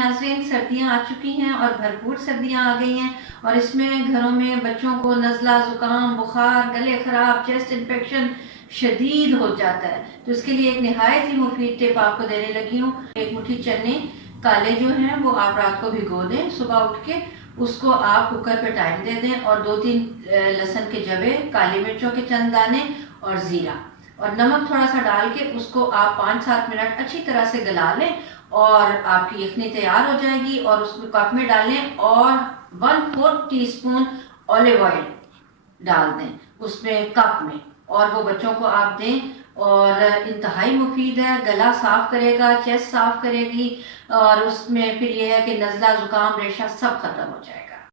नाज़रीन, सर्दियाँ आ चुकी हैं और भरपूर सर्दियाँ आ गई हैं और इसमें घरों में बच्चों को नज़ला, ज़ुकाम, बुखार, गले ख़राब, चेस्ट इन्फेक्शन शदीद हो जाता है। तो इसके लिए एक नहायत ही मुफीद टिप आपको देने लगी हूँ। एक मुट्ठी चने काले जो हैं वो आप रात को भिगो दें, सुबह उठ के उसको आप कुकर पे टाइम दे दें और 2-3 लहसुन के जवे, काली मिर्चों के चंद दाने और ज़ीरा और नमक थोड़ा सा डाल के उसको आप 5-7 मिनट अच्छी तरह से गला लें और आपकी यखनी तैयार हो जाएगी। और उसको कप में डालें और 1/4 टीस्पून ऑलिव ऑयल डाल दें उसमें कप में और वो बच्चों को आप दें और इंतहाई मुफीद है। गला साफ़ करेगा, चेस्ट साफ़ करेगी और उसमें फिर ये है कि नज़ला, ज़ुकाम, रेशा सब ख़त्म हो जाएगा।